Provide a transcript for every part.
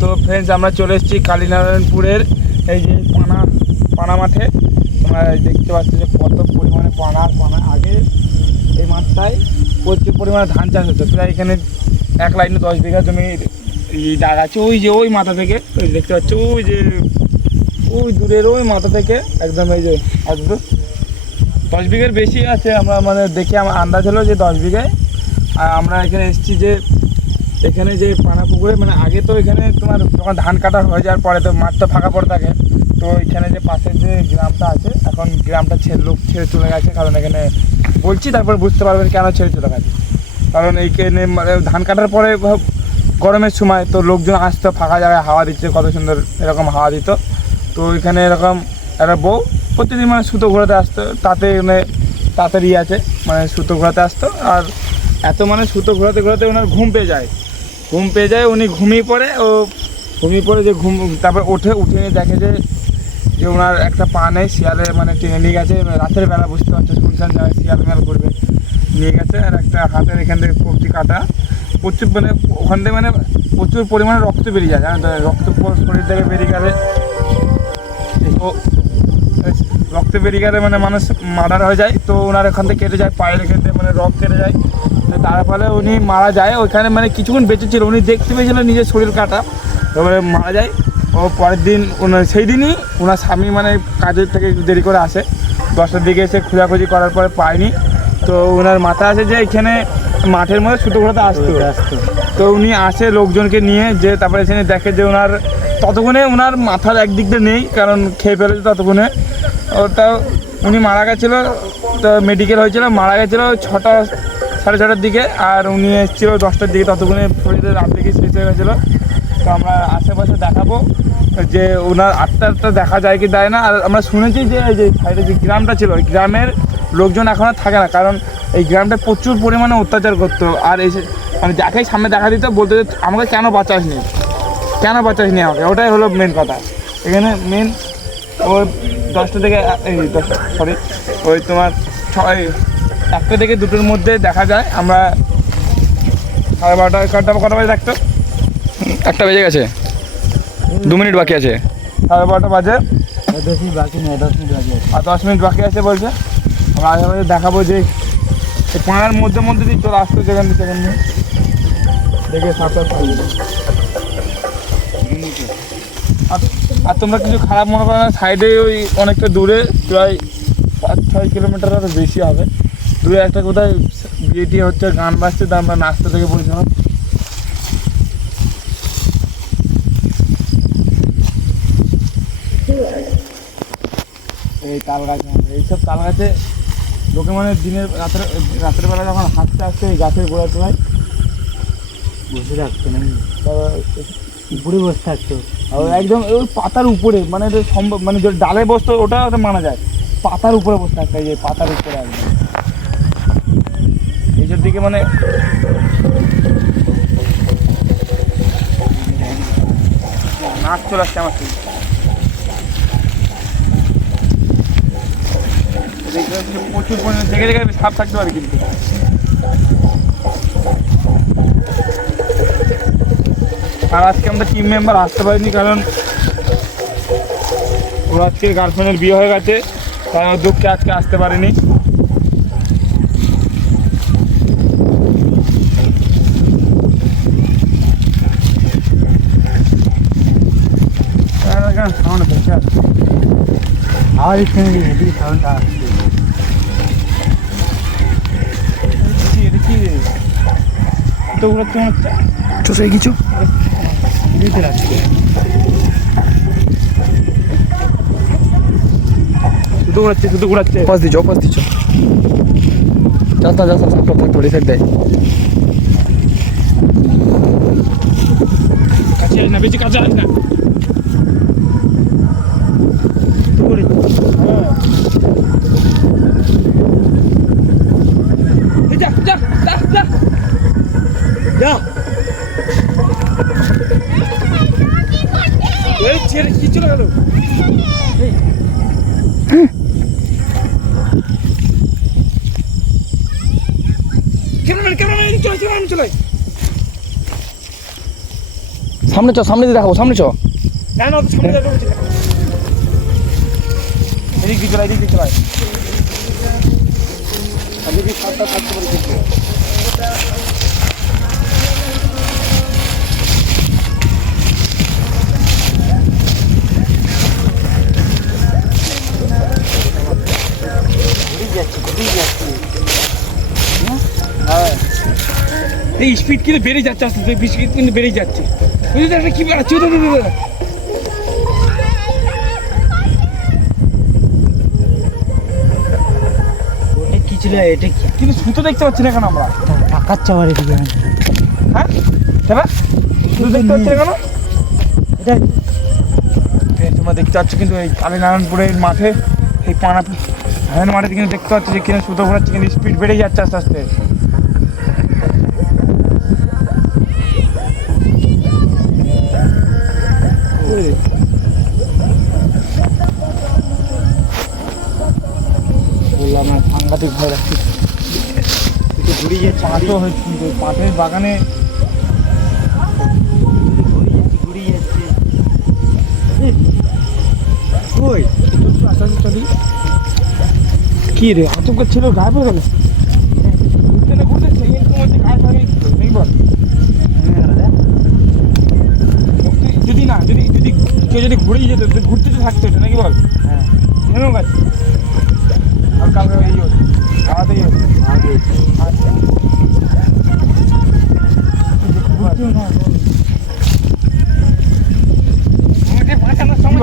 তো ফ্রেন্ডস আমরা চলে এসেছি কালীনারায়ণপুরের এই যে পানা পানা মাঠে। তোমরা দেখতে পাচ্ছ যে কত পরিমাণে পানা পানা আগে এই মাঠটায় প্রচুর পরিমাণে ধান চাষ হতো। প্রায় এখানে এক লাইনে দশ বিঘা জমি আছে। ওই যে, ওই মাথা থেকে দেখতে পাচ্ছ, ওই যে, ওই দূরের ওই মাথা থেকে একদম এই যে, একদম দশ বিঘের বেশি আছে আমরা মানে দেখে আমার আন্দাজ হলো যে দশ বিঘায়। আর আমরা এখানে এসেছি যে, এখানে যে পানা পুকুরে মানে আগে তো এখানে তোমার যখন ধান কাটা হয়ে যাওয়ার পরে তো মাঠটা ফাঁকা পড়ে থাকে। তো এখানে যে পাশের যে গ্রামটা আছে, এখন গ্রামটা ছেড়ে লোক ছেড়ে চলে গেছে, কারণ এখানে বলছি, তারপর বুঝতে পারবেন কেন ছেড়ে চলে গেছে। কারণ এইখানে মানে ধান কাটার পরে গরমের সময় তো লোকজন আসতো, ফাঁকা জায়গায় হাওয়া দিচ্ছে, কত সুন্দর এরকম হাওয়া দিত। তো এখানে এরকম একটা বউ প্রতিদিন মানে সুতো ঘোরাতে আসতো, তাতে মানে তাড়াতাড়ি আছে মানে সুতো ঘোরাতে আসতো। আর এত মানে সুতো ঘোরাতে ঘোরাতে ওনার ঘুম পেয়ে যায়। ঘুম পেয়ে যায়, উনি ঘুমিয়ে পড়ে, ও ঘুমিয়ে পড়ে যে ঘুম, তারপর ওঠে, উঠে দেখে যে যে ওনার একটা পা নেই, শিয়ালে মানে টেনে নিয়ে গেছে। রাতের বেলা বুঝতে পারছ, শুনছেন জায়গায় শিয়াল মেল করবে। নিয়ে গেছে, আর একটা হাতের এখান থেকে কবজি কাটা। প্রচুর মানে ওখান থেকে মানে প্রচুর পরিমাণে রক্ত বেরিয়ে যায় তো? রক্ত শরীর থেকে বেরিয়ে গেলে ও রক্ত বেরিয়ে গেলে মানে মানুষ মার্ডার হয়ে যায়। তো ওনার এখান থেকে কেটে যায় পায়ের এখান থেকে মানে রক্ত কেটে যায়। তো তার ফলে উনি মারা যায়। ওইখানে মানে কিছুক্ষণ বেঁচে ছিল, উনি দেখতে পেয়েছিল নিজের শরীর কাটা। এবারে মারা যায়। ও পরের দিন ওনার সেই দিনই ওনার স্বামী মানে কাজের থেকে দেরি করে আসে। দশটার দিকে এসে খোঁজাখুঁজি করার পরে পায়নি। তো ওনার মাথা আছে যে এখানে মাঠের মধ্যে সুতো ঘোরাতে আসতো তো উনি আসে লোকজনকে নিয়ে যে তারপরে এখানে দেখে যে ওনার ততক্ষণে ওনার মাথার একদিকটা নেই কারণ খেয়ে ফেলেছে ততক্ষণে। ওটা উনি মারা গেছিল তো মেডিকেল হয়েছিল মারা গেছিল ছটা সাড়ে ছটার দিকে আর উনি এসেছিল দশটার দিকে ততক্ষণে রাত দিকে শেষ হয়ে গেছিল। তো আমরা আশেপাশে দেখাবো যে ওনার আত্মাটা দেখা যায় কি দেয় না। আর আমরা শুনেছি যে এই যে সাইডে যে গ্রামটা ছিল, ওই গ্রামের লোকজন এখন আর থাকে না, কারণ এই গ্রামটা প্রচুর পরিমাণে অত্যাচার করতো। আর এই মানে যাকেই সামনে দেখা দিত, বলতো যে, আমাকে কেন বাঁচাসনি? কেন বাঁচাসনি আমাকে? ওটাই হলো মেন কথা। এখানে মেন ওই দশটা থেকে, এই দশটা সরি ওই তোমার ছয়, একটা থেকে দুটোর মধ্যে দেখা যায়। আমরা সাড়ে বারোটা, কটা কটা বাজে থাকতো একটা বেজে গেছে। দু মিনিট বাকি আছে। সাড়ে বারোটা বাজে। দশ মিনিট বাকি নেই দশ মিনিট বাকি আছে। আর দশ মিনিট বাকি আছে বলছে। আমরা আগে বাজে দেখাবো যে পাড়ার মধ্যে মধ্যে দিয়ে চলে আসতো যেখান থেকে সেখান দিয়ে দেখে সাঁতার পারবে আর আর তোমরা কিছু খারাপ মনে করো না সাইডে ওই অনেকটা দূরে প্রায় পাঁচ ছয় কিলোমিটার আরও বেশি হবে। দূরে একটা কোথায় বিয়ে টিয়ে হচ্ছে গান বাজছে তা আমরা নাচতে থেকে বলছিলাম। এই তাল গাছ এইসব তাল গাছে লোকে মানে দিনের রাতের রাতের বেলা যখন হাঁটতে আসছে এই গাছের গোড়া তোলায়, বসে থাকতো না উপরে বসে থাকতো একদম ওই পাতার উপরে মানে সম্ভব মানে ডালে বসতো ওটা ওটা মানা যায়। পাতার উপরে বসে থাকতো এই যে পাতার উপরে একদম। এইসব দিকে মানে নাচ চলে আসছে আমার শুনে। দেখতে পাচ্ছি প্রচুর পরিমাণে দেখে দেখে সাপ থাকতে পারে কিন্তু। আর আজকে আমরা টিম মেম্বার আসতে পারিনি কারণ ওর আজকে গার্লফ্রেন্ডের বিয়ে হয়ে গেছে, তাই ওর দুঃখে আজকে আসতে পারেনি। সামনে বসে তো উড়াচ্ছে মনে হচ্ছে চষে কিছু এদিকে রাখছে শুধু উড়াচ্ছে শুধু উড়াচ্ছে পাস দিচ্ছ পাস দিচ্ছ। যাতা যাতা থাকতো থাকতো রিসেট দেয়। কাছে না বেশি কাছে আস না। করে। হ্যাঁ। কি চলে সামনে চ সামনে দিয়ে দেখাবো সামনে চ। এদিক দিয়ে চলাই এদিক দিয়ে চলাই আমি কি সাতটা স্পিড কিন্তু বেড়ে যাচ্ছে আস্তে আস্তে স্পিড কিন্তু বেড়ে যাচ্ছে। বুঝলি একটা কি বেড়াচ্ছে ছিল এটা কি? কিন্তু সুতো দেখতে পাচ্ছি না কেন আমরা? টাকাচ্ছে আবার এদিকে হ্যাঁ? সুতো দেখতে পাচ্ছি না কেন? এটা তোমরা দেখতে পাচ্ছ কিন্তু এই কালীনারায়ণপুরের মাঠে এই পানা মাঠে কিন্তু দেখতে পাচ্ছ যে কিনা সুতো ঘোরাচ্ছে কিন্তু স্পিড বেড়ে যাচ্ছে আস্তে আস্তে। সাংঘাতিক ভয় এটা ঘুরিয়ে পাঁচও কিন্তু পাটের বাগানে ঘুরিয়ে যাচ্ছে চলি কি রে আচমকা ছিল গায়েব হয়ে গেল? ঘুরতে না ঘুরতে নেই বল। তুই যদি না যদি যদি কেউ যদি ঘুরেই যেত ঘুরতে তো থাকতো নাকি বল? হ্যাঁ। কেন গাছ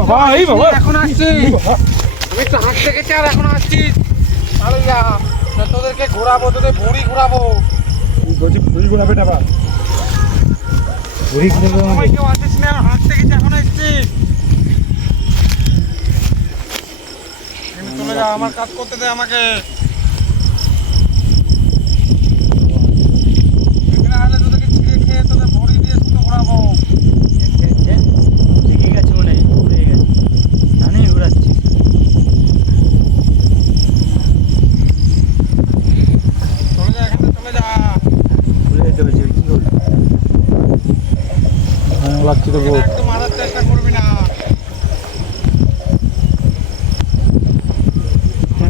বাবা এই বাবা। এখন আসছি। আমি তো হাঁটতে গেছি আর এখন আসছি। আরে যা তোদেরকে ঘোরাবো তোদের ভুঁড়ি ঘোরাবো। বলছি ভুঁড়ি ঘোরাবে না বা? ঘুরি ঘুরে কেউ আসিস না হাঁটতে গেছি এখন আসছি। তুমি চলে যা আমার কাজ করতে দে আমাকে এখানে আসলে তোদেরকে ছিঁড়ে খেয়ে তোদের ভুড়ি দিয়ে শুধু ঘোরাবো ঠিকই গেছে মনে হয় ঘুরে গেছে জানি ঘুরাচ্ছি চলে যা এখান থেকে চলে যা যেতে হচ্ছে কি করব? লাগছে তো না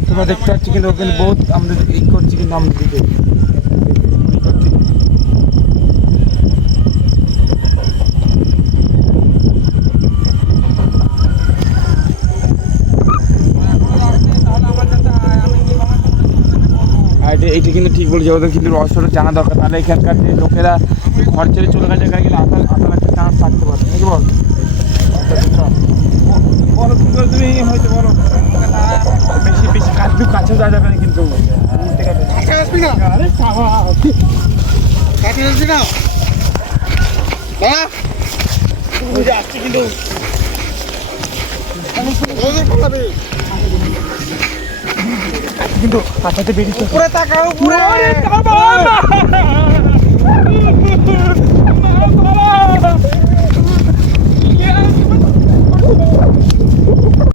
তোমরা দেখতে পাচ্ছি কিন্তু ওখানে বহুত আমাদের এই করছি কিন্তু আমাদের দিকে। এইটা কিন্তু ঠিক বলেছে, ওদের কিন্তু রহস্যটা জানা দরকার। তাহলে এখানকার যে লোকেরা ঘর ছেড়ে চলে গেছে, এখানে কিন্তু আসার আসার একটা চান্স থাকতে পারে, নাকি বল? কিন্তু। কিন্তু আসাতে বেরিয়েছে উপরে তাকাও উপরে!